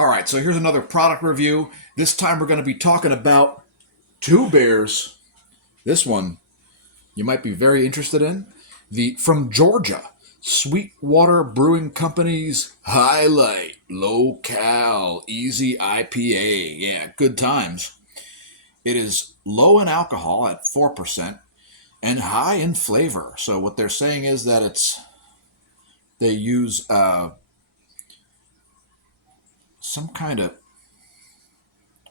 All right, so here's another product review. This time we're going to be talking about two beers. This one you might be very interested in. The from Georgia, Sweetwater Brewing Company's Highlight Low Cal Easy IPA. Yeah, good times. It is low in alcohol at 4% and high in flavor. So what they're saying is that they use some kind of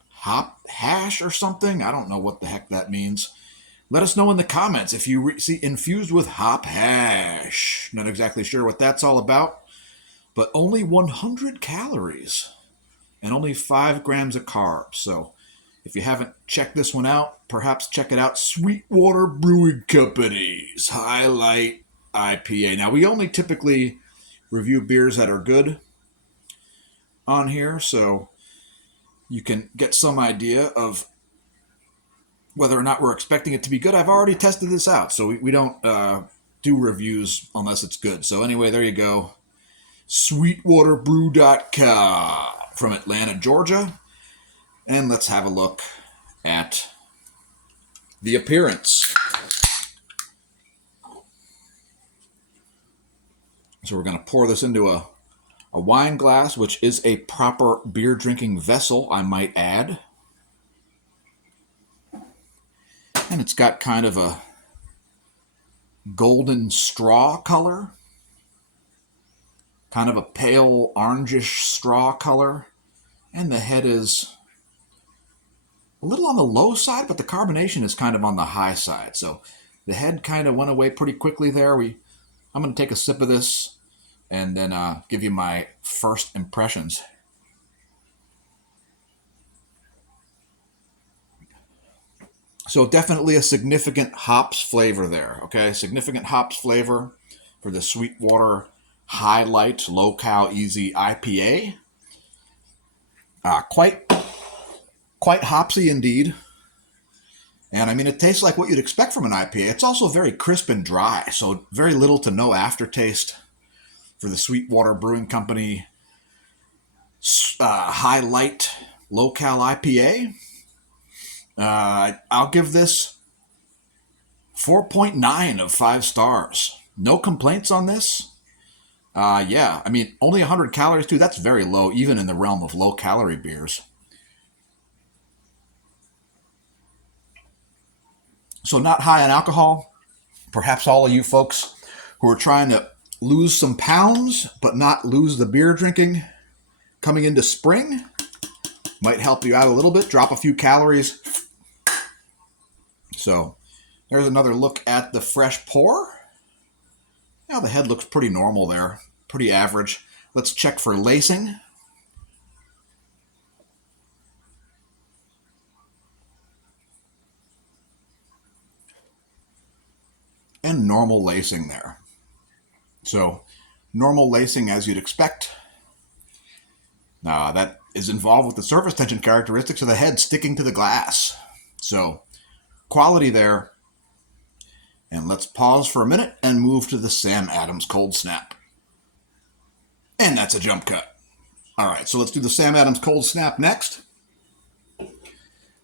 hop hash or something. I don't know what the heck that means. Let us know in the comments if you see infused with hop hash. Not exactly sure what that's all about, but only 100 calories and only 5 grams of carbs. So if you haven't checked this one out, perhaps check it out. Sweetwater Brewing Company's Highlight IPA. Now, we only typically review beers that are good on here, so you can get some idea of whether or not we're expecting it to be good. I've already tested this out, so we don't do reviews unless it's good. So anyway, there you go. SweetwaterBrew.com from Atlanta, Georgia. And let's have a look at the appearance. So we're going to pour this into a wine glass, which is a proper beer drinking vessel, I might add. And it's got kind of a golden straw color, kind of a pale orangish straw color. And the head is a little on the low side, but the carbonation is kind of on the high side. So the head kind of went away pretty quickly there. I'm going to take a sip of this and then give you my first impressions. So definitely a significant hops flavor there, okay? Significant hops flavor for the Sweetwater Highlight Low Cal Easy IPA. Quite hopsy indeed. And I mean, it tastes like what you'd expect from an IPA. It's also very crisp and dry, so very little to no aftertaste for the Sweetwater Brewing Company Highlight Low Cal IPA. I'll give this 4.9 of 5 stars. No complaints on this. Yeah, I mean, only 100 calories too. That's very low, even in the realm of low-calorie beers. So not high in alcohol. Perhaps all of you folks who are trying to lose some pounds but not lose the beer drinking coming into spring might help you out a little bit. Drop a few calories. So there's another look at the fresh pour. Now the head looks pretty normal there, pretty average. Let's check for lacing. And normal lacing there. So normal lacing as you'd expect. That is involved with the surface tension characteristics of the head sticking to the glass. So quality there. And let's pause for a minute and move to the Sam Adams Cold Snap. And that's a jump cut. All right, so let's do the Sam Adams Cold Snap next.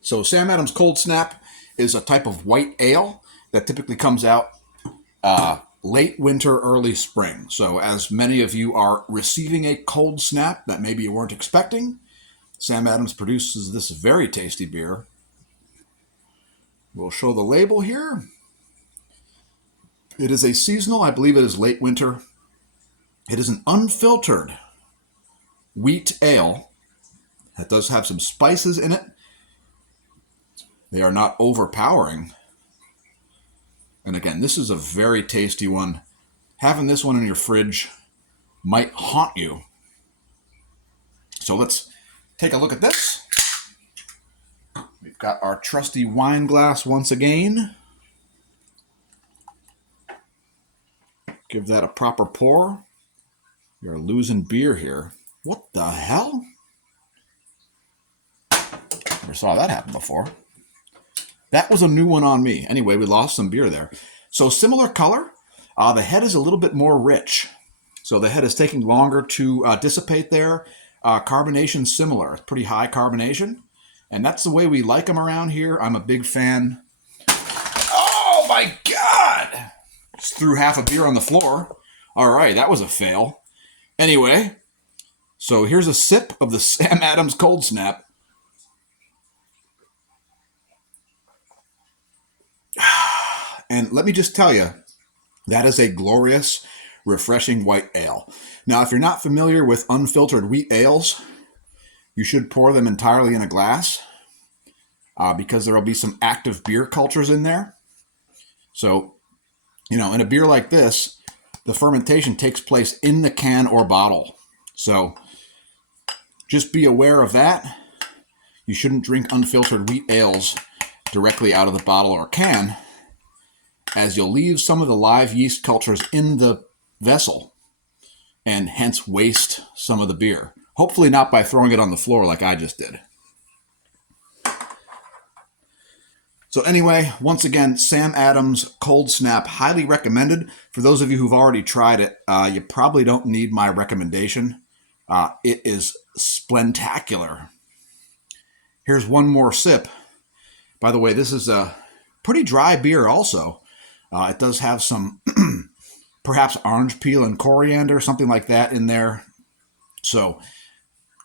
So Sam Adams Cold Snap is a type of white ale that typically comes out late winter, early spring. So as many of you are receiving a cold snap that maybe you weren't expecting, Sam Adams produces this very tasty beer. We'll show the label here. It is a seasonal, I believe it is late winter. It is an unfiltered wheat ale that does have some spices in it. They are not overpowering. And again, this is a very tasty one. Having this one in your fridge might haunt you. So let's take a look at this. We've got our trusty wine glass once again. Give that a proper pour. You're losing beer here. What the hell? Never saw that happen before. That was a new one on me. Anyway, we lost some beer there. So similar color. The head is a little bit more rich. So the head is taking longer to dissipate there. carbonation similar. It's pretty high carbonation. And that's the way we like them around here. I'm a big fan. Oh my God! Just threw half a beer on the floor. All right, that was a fail. Anyway, so here's a sip of the Sam Adams Cold Snap. And let me just tell you, that is a glorious, refreshing white ale. Now, if you're not familiar with unfiltered wheat ales, you should pour them entirely in a glass because there will be some active beer cultures in there. So, in a beer like this, the fermentation takes place in the can or bottle. So, just be aware of that. You shouldn't drink unfiltered wheat ales directly out of the bottle or can, as you'll leave some of the live yeast cultures in the vessel and hence waste some of the beer. Hopefully not by throwing it on the floor like I just did. So anyway, once again, Sam Adams Cold Snap, highly recommended. For those of you who've already tried it, you probably don't need my recommendation. It is splentacular. Here's one more sip. By the way, this is a pretty dry beer also. It does have some perhaps orange peel and coriander, something like that in there. So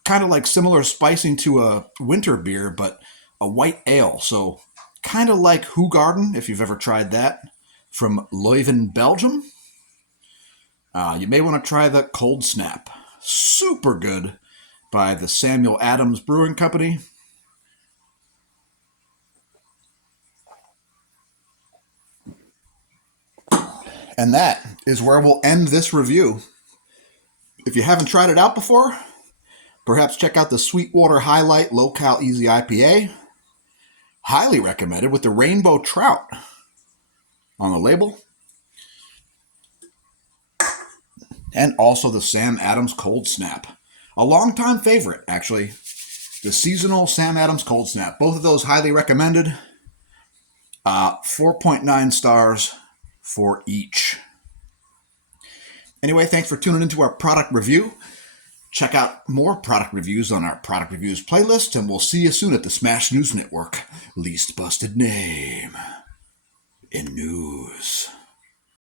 kind of like similar spicing to a winter beer, but a white ale. So kind of like Hoegaarden, if you've ever tried that, from Leuven, Belgium. You may want to try the Cold Snap. Super good by the Samuel Adams Brewing Company. And that is where we'll end this review. If you haven't tried it out before, perhaps check out the Sweetwater Highlight Low Cal Easy IPA. Highly recommended, with the rainbow trout on the label. And also the Sam Adams Cold Snap. A longtime favorite, actually. The seasonal Sam Adams Cold Snap. Both of those highly recommended. 4.9 stars for each. Anyway, thanks for tuning into our product review. Check out more product reviews on our product reviews playlist, and we'll see you soon at the Smash News Network. Least busted name in news.